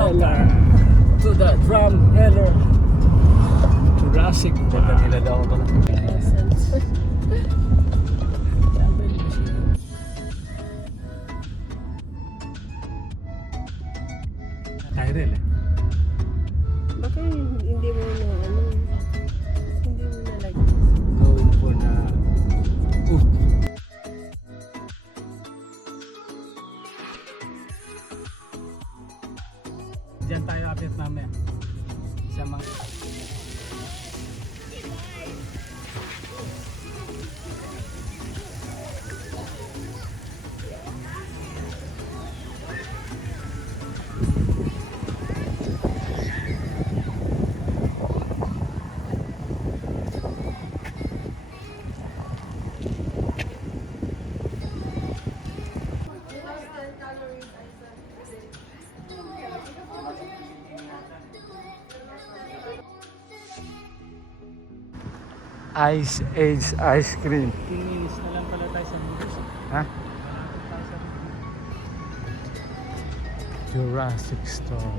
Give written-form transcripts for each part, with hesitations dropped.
Welcome to the Drumheller Jurassic Park. Nila daw ako pala. Tyrell eh. Baka hindi mo na hindi mo na like. Going for the oof. Diyan tayo update namin sa mga Ice Age Ice Cream. 15 minutes na lang pala tayo sa Mugus. Ha? Malapit tayo sa Jurassic Store.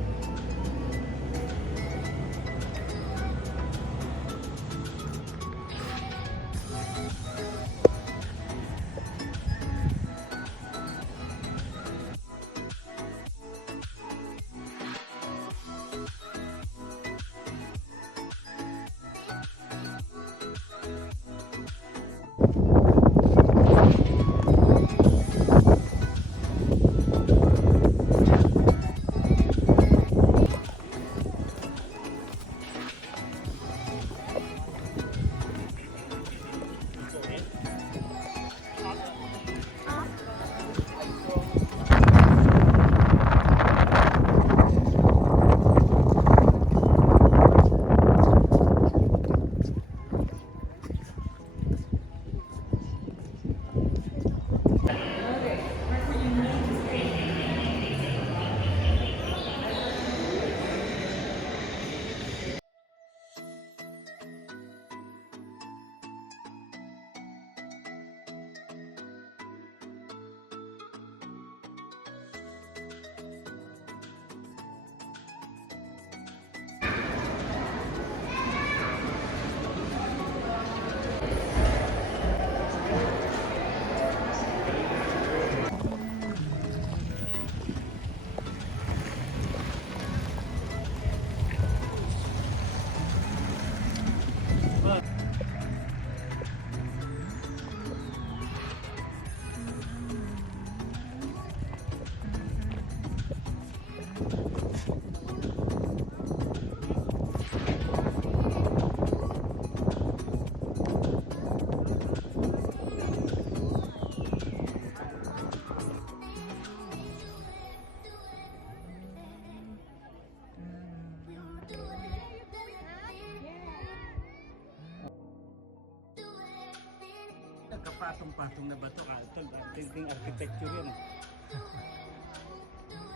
Kapatong-patong na bato, Alton. Matinding architecture yan.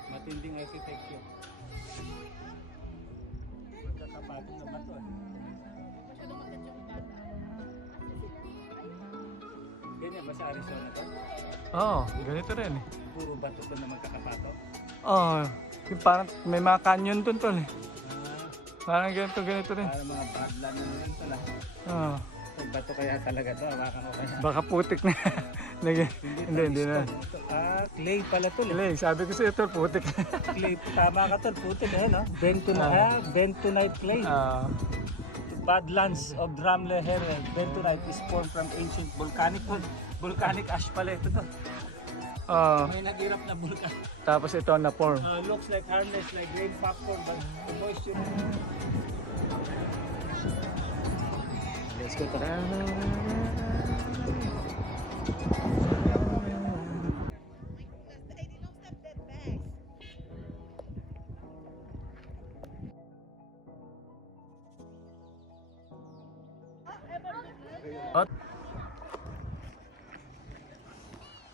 Matinding architecture. Magkakapatong na bato. Ganyan ba sa Arizona to? Oo, ganito rin eh. Puro bato to na magkakapato? Oo, yung parang may mga canyon dun tol eh. Parang ganito rin. Para mga badland na lang to lang. Oo. Bato kaya talaga to, hawakan ko kaya. Baka putik na. Hindi na. Clay pala to. Clay, sabi ko sa'yo tol, putik. Clay, tama ka to, putik eh, no? Bentonite clay. Badlands of Drumheller. Bentonite is formed from ancient volcanic ash pala ito to. May nag-irap na bulkan. Tapos ito na form. Looks like harmless, like grain popcorn, but the moisture. Let's go to